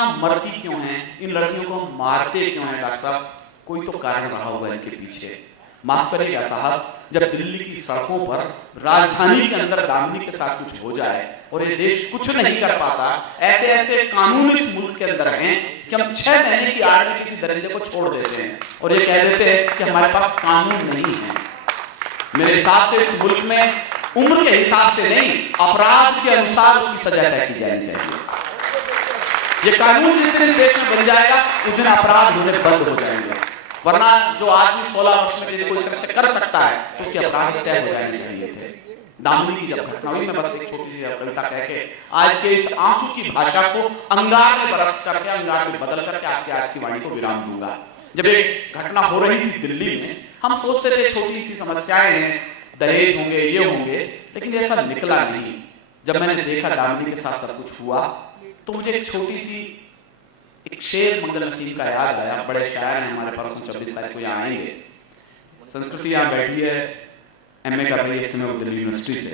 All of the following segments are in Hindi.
लड़कियां मरती क्यों हैं, इन लड़कियों को हम मारते क्यों हैं डॉक्टर साहब? कोई तो कारण रहा होगा इनके पीछे। माफ करेगा साहब, जब दिल्ली की सड़कों पर राजधानी के अंदर दामिनी के साथ कुछ हो जाए और ये देश कुछ नहीं कर पाता, ऐसे ऐसे कानून इस मुल्क के अंदर हैं कि हम 6 महीने की आड़ में किसी दरिंदे को छोड़ देते हैं और ये कह देते हैं कि हमारे पास कानून नहीं है। मेरे हिसाब से इस मुल्क में उम्र के हिसाब से नहीं, अपराध के अनुसार उसकी सजा तय की जानी चाहिए। ये कानून जिस दिन देश में बन जाएगा उस दिन अपराध होने बंद हो जाएंगे, वरना जो आदमी 16 वर्ष में कोई कृत्य कर सकता है तो उसके अपराध तय हो जाने चाहिए थे। दामिनी की जब घटना हुई, मैं बस एक छोटी सी कविता कह के आज के इस आंसू की भाषा को अंगार में बरस करके, अंगार में बदल करके आपकी आज की वाणी को विराम दूंगा। जब एक घटना हो रही थी दिल्ली में, हम सोचते थे छोटी सी समस्याएं हैं, दहेज होंगे, ये होंगे, लेकिन ऐसा निकला नहीं। जब मैंने देखा दामिनी के साथ सब कुछ हुआ तो मुझे एक छोटी सी एक शेर मंगल नसीम का याद आया। बड़े शायर हैं हमारे, परसों 26 तारीख को यहाँ आएंगे। संस्कृति यहाँ बैठी है, एमए कर रही है इस समय वो दिल्ली यूनिवर्सिटी से।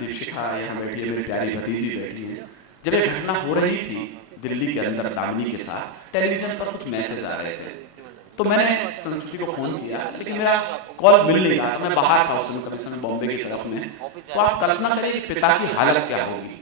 दीपशिखा यहाँ बैठी है, मेरी प्यारी भतीजी बैठी है। जब ये घटना हो रही थी दिल्ली के अंदर दामिनी के साथ, टेलीविजन पर कुछ मैसेज आ रहे थे, तो मैंने संस्कृति को फोन किया, लेकिन मेरा कॉल मिल नहीं रहा। मैं बाहर था उस समय, कमिश्नर बॉम्बे की तरफ में। तो आप कल्पना करें कि पिता की हालत क्या होगी।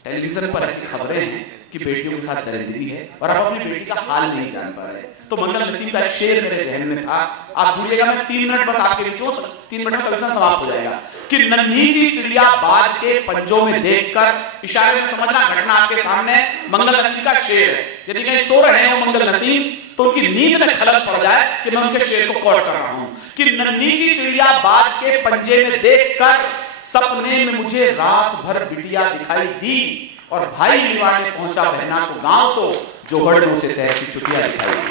टेलीविजन पर ऐसी खबरें हैं कि बेटियों के साथ दरिंदगी है और आप अपनी बेटी का हाल नहीं जान पा रहे। तो मंगल नसीम का एक शेर मेरे जहन में था, आप जुड़िएगा, मैं 3 मिनट बस आपके बीच में, 3 मिनट में कविता समाप्त हो जाएगा। कि नन्ही सी चिड़िया बाज के पंजों में देखकर, इशारे में समझना घटना आपके सामने मंगल नसीम का शेर है। यदि कहीं सो रहे हैं वो मंगल नसीम तो उनकी नींद में खलल पड़ जाए कि मैं उनके शेर को कोट कर रहा हूं कि नन्ही सी चिड़िया बाज के पंजे में देखकर सपने में मुझे रात भर बिटिया दिखाई दी और भाई लिवाने पहुंचा बहना को गांव तो जोहड़ से तैरती चुटिया दिखाई दी,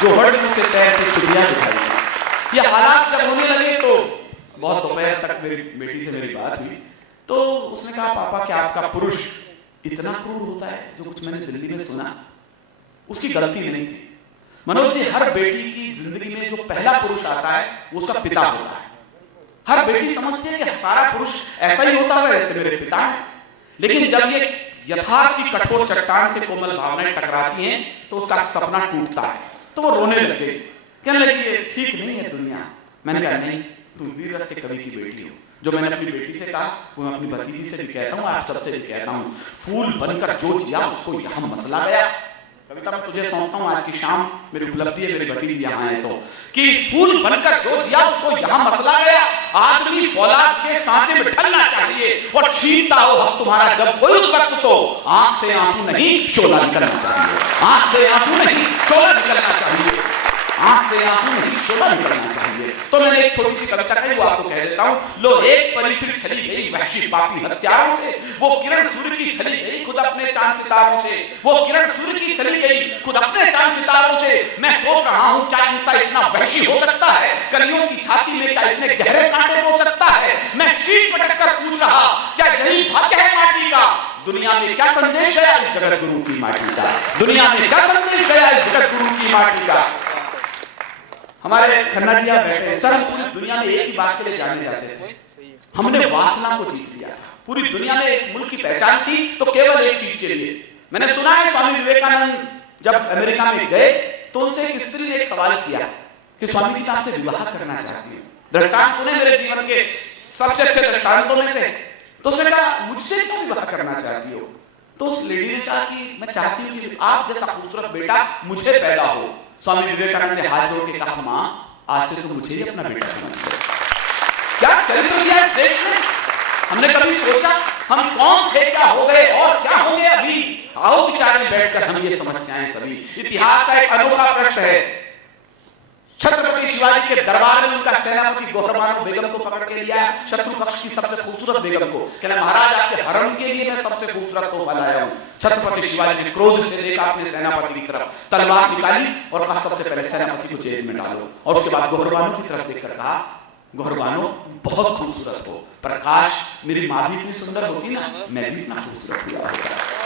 जोहड़ से तैरती चुटिया दिखाई दी। ये हालात जब होने लगे तो बहुत दोपहर तक मेरी बेटी से मेरी बात हुई, तो उसने कहा पापा क्या आपका पुरुष इतना क्रूर होता है? जो कुछ मैंने दिल्ली में सुना उसकी गलती नहीं थी मनोज जी। हर बेटी की जिंदगी में जो पहला पुरुष आता है वो उसका पिता होता है। हर बेटी समझती है कि सारा पुरुष ऐसा ही होता है, ऐसे मेरे पिता हैं। लेकिन जब ये यथार्थ की कठोर चट्टान से कोमल भावनाएं टकराती हैं तो उसका सपना टूटता है। तो वो रोने लग गई, कहने लगी ये ठीक नहीं है दुनिया। मैंने कहा नहीं, तुम वीर रस के कवि की बेटी हो। जो मैंने अपनी बेटी से कहा वो मैं अपनी भतीजी से भी कहता हूँ, आप सबसे भी कहता हूँ, फूल बनकर जो जिया उसको यहाँ मसला गया। कविता मैं तुझे सौंपता हूँ आज की शाम, मेरी उपलब्धि है, मेरी भतीजी यहाँ है तो, कि फूल बनकर जो दिया उसको यहाँ मसला गया। आदमी फौलाद के सांचे में ढलना चाहिए और छीनता हो हक तुम्हारा जब कोई उस वक्त तो आंख से आंसू नहीं शोला निकलना चाहिए, आंख से आंसू नहीं शोला निकलना चाहिए, आंख से आंसू नहीं शोला निकलना चाहिए। तो मैंने एक छोटी सी कविता कही, वो आपको कह देता हूँ। लो एक परी फिर चली गई वहशी पापी हत्यारों से, वो किरण सूर्य की चली गई खुद अपने चांद सितारों से, वो किरण सूर्य की चली गई खुद अपने चांद सितारों से। मैं सोच रहा हूँ क्या इंसान इतना वहशी हो सकता है? कलियों की छाती में क्या इतने गहरे कांटे हो सकता है? मैं शीश पटक कर पूछ रहा क्या यही भाग्य है माटी का? दुनिया में क्या संदेश गया इस जगत गुरु की माटी का? दुनिया में क्या संदेश गया इस जगत गुरु की माटी का? हमारे खन्ना जी बैठे, सर हम पूरी दुनिया में एक ही बात के लिए जाने जाते थे, हमने वासना को जीत लिया था। पूरी दुनिया में इस मुल्क की पहचान थी तो केवल एक चीज के लिए। मैंने सुना है स्वामी विवेकानंद जब अमेरिका में गए तो उनसे एक स्त्री ने एक सवाल किया कि स्वामी जी मैं आपसे विवाह करना चाहती हूँ। दृष्टांत सुने मेरे जीवन के सबसे अच्छे दृष्टांतों में से। तो उसने कहा मुझसे क्यों विवाह करना चाहती हो? तो उस लेडी ने कहा कि मैं चाहती हूँ कि आप जैसा खूबसूरत बेटा मुझे पैदा हो। स्वामी विवेकानंद ने हाथ जोड़ के कहा माँ आज से तो मुझे ही अपना बेटा समझ लो। क्या चरित्र दिया इस देश में? हमने कभी सोचा हम कौन थे, क्या हो गए और क्या होंगे अभी? आओ विचार में बैठकर हम ये समस्याएं सभी। इतिहास का एक अनोखा प्रश्न है। छत्रपति शिवाजी के दरबार में उनका सेनापति गोहरबानो बेगम को पकड़ के लिया, शत्रु पक्ष की सबसे खूबसूरत बेगम को। कहना महाराज आपके हरम के लिए मैं सबसे खूबसूरत तोहफा लाया हूं। छत्रपति शिवाजी ने क्रोध से देखा अपने सेनापति की तरफ, तलवार निकाली और कहा सबसे पहले सेनापति को जेल में डालो। और उसके बाद गोहरबानो की तरफ देखकर कहा गोहरबानो बहुत खूबसूरत हो, प्रकाश मेरी माँ भी इतनी सुंदर होती ना, मैं भी इतना खूबसूरत हुआ होता।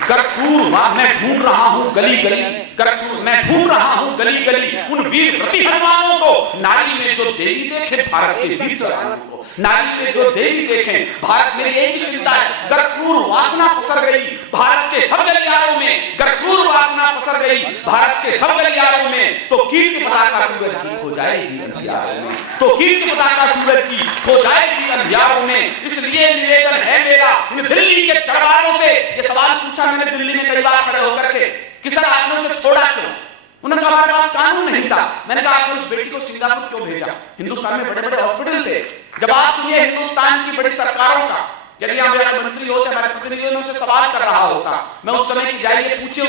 गरखूर मैं ढूंढ रहा हूं गली गली, गरखूर मैं ढूंढ रहा हूं गली गली उन वीर व्रती हनुमानों को, नारी में जो देवी देखे भारत के वीर जवानों को। नारी पे जो देवी देखें। भारत मेरी एक ही चिंता है, अगर क्रूर वासना पसर गई भारत के सब गलियारों में, अगर क्रूर वासना पसर गई भारत के सब गलियारों में, तो कीर्ति पताका सूरज की खो जाएगी अंधियारों में, तो कीर्ति पताका सूरज की खो जाएगी अंधियारों में। इसलिए निवेदन है मेरा इन दिल्ली के दरबारों से। ये सवाल पूछा मैंने दिल्ली में कई बार खड़े होकर के कि सर आपने उसे छोड़ा क्यों? उन्होंने कहा हमारे पास कानून नहीं था। मैंने कहा आपने उस बेटी को सिंगापुर क्यों भेजा? हिंदुस्तान में बड़े बड़े हॉस्पिटल थे। जवाब सुनिए हिंदुस्तान की बड़ी सरकारों का। यदि हमारे मंत्री होते, हमारे प्रतिनिधियों ने उनसे सवाल कर रहा होता, मैं उस समय की जाइए पूछिए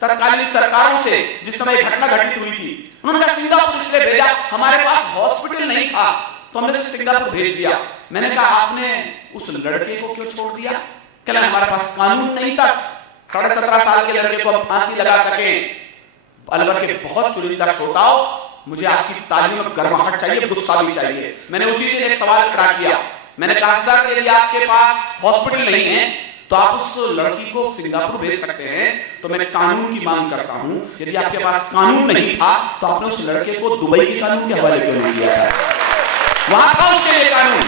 तत्कालीन सरकारों से जिस समय घटना घटित हुई थी। उन्होंने कहा सिंगापुर इसलिए भेजा, हमारे पास हॉस्पिटल नहीं था तो हमने उसे सिंगापुर भेज दिया। मैंने कहा आपने उस लड़के को क्यों छोड़ दिया? कहला हमारे पास कानून नहीं था, 17.5 साल के लड़के को हम फांसी लगा सके। अलवर के बहुत चुनिंदा श्रोताओं, मुझे आपकी तालियों में गर्माहट चाहिए, गुस्सा भी चाहिए। मैंने उसी दिन एक सवाल खड़ा किया। मैंने कहा सर यदि आपके पास हॉस्पिटल नहीं है तो आप उस लड़की को सिंगापुर भेज सकते हैं, तो मैं कानून की मांग करता हूं यदि आपके पास कानून नहीं था तो आपने उस लड़के को दुबई के कानून के हवाले क्यों नहीं किया था? वहां था उसके लिए कानून।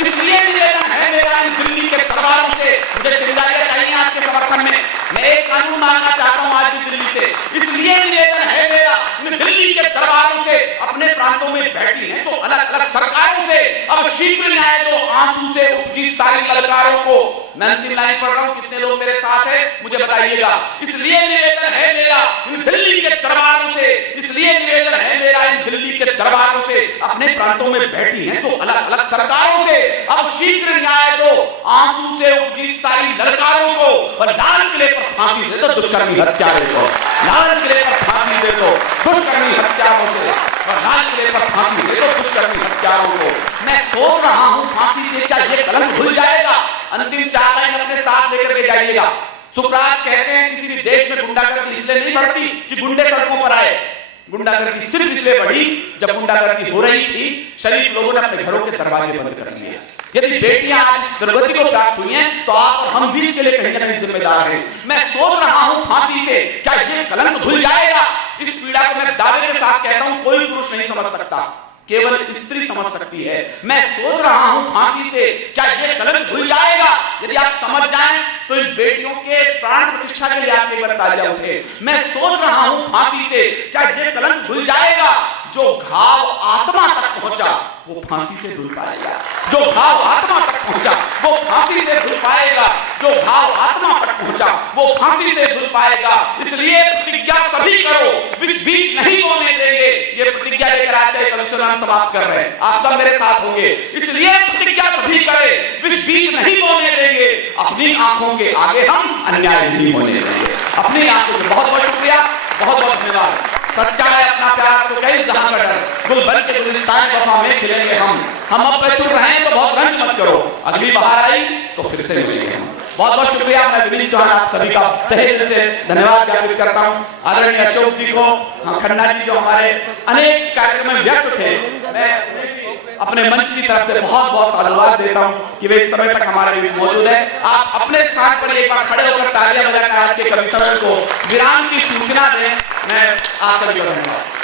इसलिए निवेदन है मेरा इन दिल्ली के दरबारों से, मुझे चिंगारियां चाहिए आपके समर्थन में। मैं एक कानून मांगना चाहता हूं आज भी दिल्ली से। इसलिए निवेदन है मेरा इन दिल्ली के दरबारों से, अपने प्रांतों में बैठी हैं जो अलग अलग सरकारों से, अब शीघ्र न्याय दो आंसू से उपजी सारी ललकारों को। मैं अंतिम लाइन पढ़ रहा हूं, कितने लोग मेरे साथ हैं मुझे बताइएगा। इसलिए निवेदन है मेरा इन दिल्ली के दरबारों से, इसलिए निवेदन है मेरा इन दिल्ली के दरबारों से, अपने प्रांतों में बैठी हैं जो अलग अलग सरकारों से, अब शीघ्र न्याय दो आंसू से उपजी सारी ललकारों को, और लाल किले पर फांसी दे दो दुष्कर्मी हत्यारे को। लाल किले पर फांसी दे दो दुष्कर्मी हत्यारों से, और लाल किले पर फांसी दे दो दुष्कर्मी हत्यारों को। मैं सोच रहा हूं फांसी से क्या ये कलंक भूल जाएगा? अंतिम 4 लाइन अपने साथ लेकर ले जाइएगा। सुकरात कहते हैं किसी भी देश में गुंडागर्दी इसलिए नहीं बढ़ती कि गुंडे सड़कों पर आए। गुंडागर्दी सिर्फ इसलिए बढ़ी जब गुंडागर्दी हो रही थी, शरीफ लोगों ने अपने घरों के दरवाजे बंद कर लिए। यदि बेटियां आज दुर्गति को प्राप्त हुई हैं तो आप और हम भी इसके लिए कहीं ना कहीं जिम्मेदार हैं। मैं सोच रहा हूं फांसी से क्या ये कलंक धुल जाएगा? इस पीड़ा को मैं दावे के साथ कहता हूं कोई पुरुष नहीं समझ सकता, केवल स्त्री समझ सकती है। मैं सोच रहा हूं फांसी से क्या ये कलंक धुल जाएगा? यदि आप समझ जाएं तो इन बेटियों के प्राण प्रतिष्ठा के लिए आप एक बार तालियां उठे। मैं सोच रहा हूं फांसी से क्या ये कलंक धुल जाएगा? जो घाव आत्मा तक पहुंचा वो फांसी से धुल पाएगा। जो घाव आत्मा तक पहुंचा वो फांसी से धुल पाएगा। जो घाव आत्मा तक पहुंचा वो फांसी से धुल पाएगा। इसलिए प्रतिज्ञा सभी करो, विष बीज नहीं बोने देंगे। ये प्रतिज्ञा लेकर आते हैं कमिश्नर समाप्त कर रहे हैं, आप सब मेरे साथ होंगे। इसलिए प्रतिज्ञा सभी करें, विष बीज नहीं बोने देंगे। अपनी आंखों के आगे हम अन्याय नहीं होने देंगे। अपनी आंखों के बहुत बहुत शुक्रिया, बहुत बहुत धन्यवाद। सच्चा है अपना प्यार तो कई जहां का डर, गुल बन के गुलिस्तान वफा में खिलेंगे हम अब पे चुप रहे तो बहुत रंज मत करो, अगली बाहर आई तो फिर से मिलेंगे हम। बहुत बहुत शुक्रिया। मैं विनीत चौहान आप सभी का तहे दिल से धन्यवाद ज्ञापित करता हूँ। आदरणीय अशोक जी को, खन्ना जी जो हमारे अनेक कार्यक्रम में व्यस्त थे, मैं अपने मंच की तरफ से बहुत बहुत साधुवाद देता हूँ कि वे इस समय तक हमारे बीच मौजूद है। आप अपने स्थान पर एक बार खड़े होकर तालियां बजाकर आज के कमिश्नर को विराम की सूचना दें। मैं आप सभी को धन्यवाद।